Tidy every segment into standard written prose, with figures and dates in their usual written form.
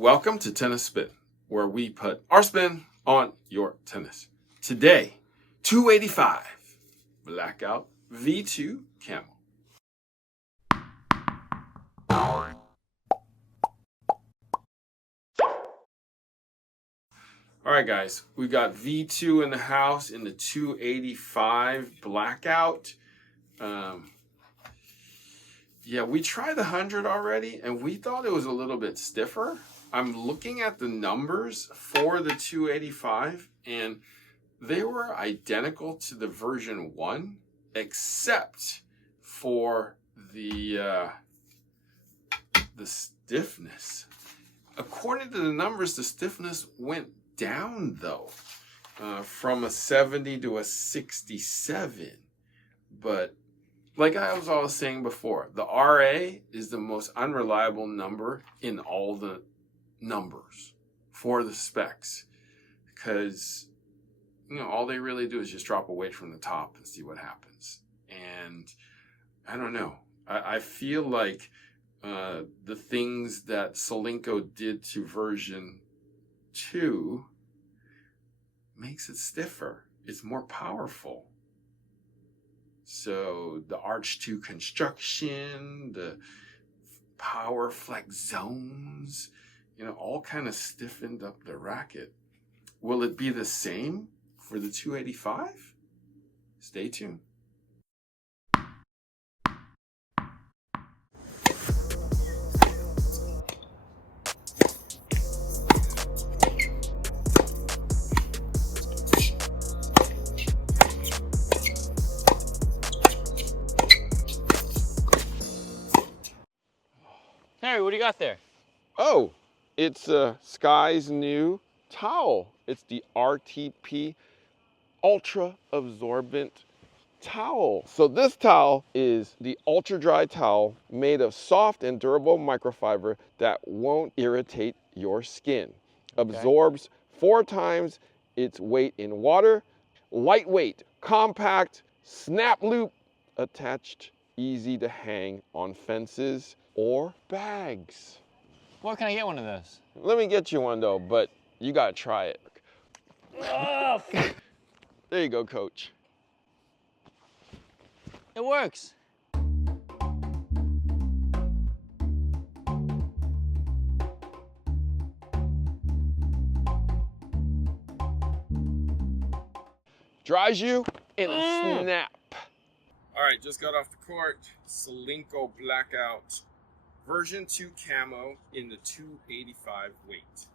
Welcome to Tennis Spin, where we put our spin on your tennis. Today, 285 Blackout V2 Camo. All right, guys, we got V2 in the house in the 285 Blackout. Yeah, we tried the 100 already, and we thought it was a little bit stiffer. I'm looking at the numbers for the 285, and they were identical to the version 1, except for the stiffness. According to the numbers, the stiffness went down, though, from a 70 to a 67. But like I was always saying before, the RA is the most unreliable number in all the numbers for the specs, because all they really do is just drop a weight from the top and see what happens. And I don't know, I feel like the things that Solinco did to version 2 makes it stiffer. It's more powerful. So the Arch 2 construction, the power flex zones, all kind of stiffened up the racket. Will it be the same for the 285? Stay tuned. Harry, what do you got there? Oh, it's Sky's new towel. It's the RTP Ultra Absorbent Towel. So this towel is the ultra dry towel made of soft and durable microfiber that won't irritate your skin. Okay. Absorbs 4 times its weight in water. Lightweight, compact, snap loop attached, easy to hang on fences or bags. Where can I get one of those? Let me get you one though, but you gotta try it. Oh. There you go, coach. It works. Dries you in a snap. All right, just got off the court. Solinco Blackout version 2 camo in the 285 weight.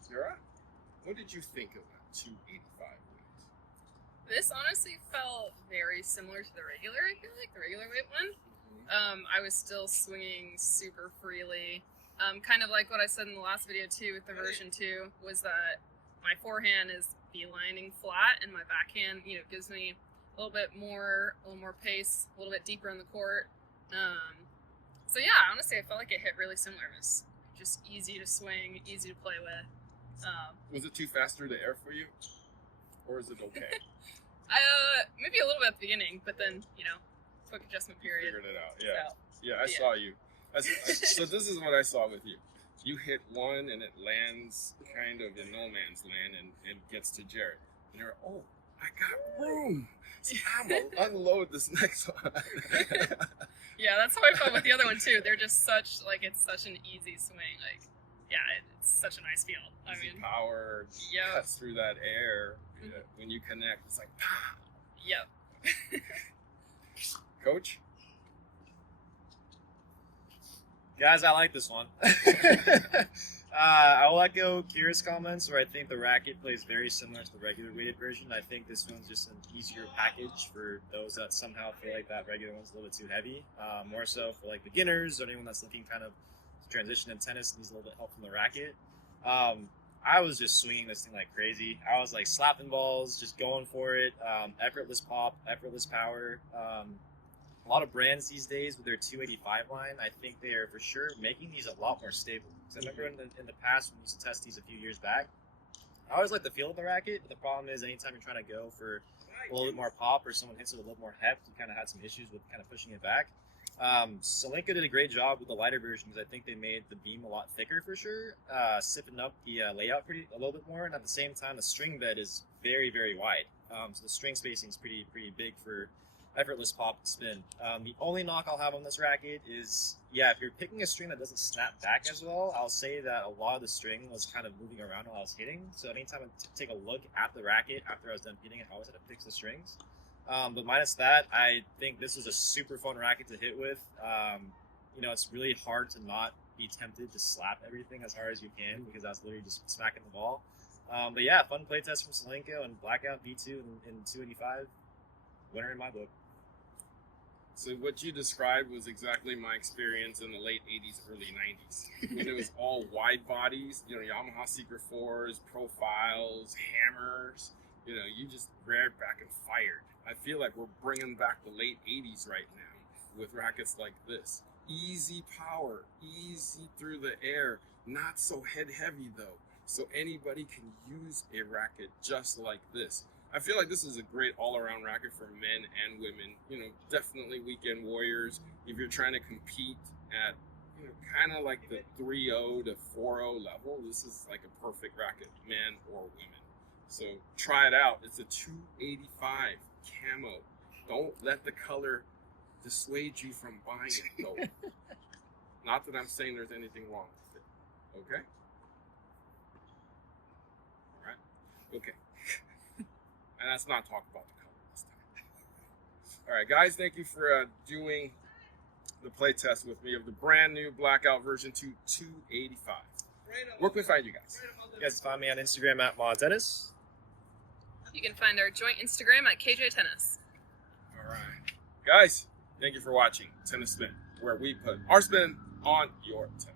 Sarah, what did you think of that 285 weight? This honestly felt very similar to the regular, I feel like, the regular weight one. I was still swinging super freely. Kind of like what I said in the last video too with the version 2, was that my forehand is beelining flat and my backhand, gives me a little more pace, a little bit deeper in the court. So yeah, honestly, I felt like it hit really similar. It was just easy to swing, easy to play with. Was it too fast through the air for you? Or is it okay? Maybe a little bit at the beginning, but then, quick adjustment period. Figured it out, yeah. So, I saw you. So this is what I saw with you. You hit one and it lands kind of in no man's land and it gets to Jared. And you're, oh, I got room. So I'm going to unload this next one. Yeah, that's how I felt with the other one too. They're just it's such an easy swing. It's such a nice feel. Easy power cuts through that air. When you connect, it's like, pow. Yep. Coach? Guys, I like this one. I will echo Kira's comments where I think the racket plays very similar to the regular weighted version. I think this one's just an easier package for those that somehow feel like that regular one's a little bit too heavy. More so for beginners or anyone that's looking kind of to transition in tennis and needs a little bit of help from the racket. I was just swinging this thing like crazy. I was slapping balls, just going for it. Effortless pop, effortless power. A lot of brands these days with their 285 line, I think they are for sure making these a lot more stable. Because I remember in the past when we used to test these a few years back, I always like the feel of the racket, but the problem is anytime you're trying to go for a little bit more pop or someone hits it with a little more heft, you kind of had some issues with kind of pushing it back. Solinco did a great job with the lighter version because I think they made the beam a lot thicker for sure, sipping up the layout a little bit more, and at the same time the string bed is very, very wide. So the string spacing is pretty big for effortless pop and spin. The only knock I'll have on this racket is, yeah, if you're picking a string that doesn't snap back as well, I'll say that a lot of the string was kind of moving around while I was hitting. So anytime I take a look at the racket after I was done hitting it, I always had to fix the strings. But minus that, I think this was a super fun racket to hit with. You know, it's really hard to not be tempted to slap everything as hard as you can because that's literally just smacking the ball. But yeah, fun playtest from Solinco and Blackout V2 in 285. Winner in my book. So what you described was exactly my experience in the late 80s, early 90s. When it was all wide bodies, you know, Yamaha Secret 4s, profiles, hammers, you know, you just reared back and fired. I feel like we're bringing back the late 80s right now with rackets like this. Easy power, easy through the air, not so head heavy though. So anybody can use a racket just like this. I feel like this is a great all-around racket for men and women. You know, definitely weekend warriors. If you're trying to compete at, you know, kind of like the 3.0 to 4.0 level, this is like a perfect racket, men or women. So try it out. It's a 285 camo. Don't let the color dissuade you from buying it, though. Not that I'm saying there's anything wrong with it. Okay? All right? Okay. And let's not talk about the color this time. All right, guys, thank you for doing the play test with me of the brand new Blackout version 2 285. Where can we find you guys? You guys can find me on Instagram at Tennis. You can find our joint Instagram at KJ Tennis. All right. Guys, thank you for watching Tennis Spin, where we put our spin on your tennis.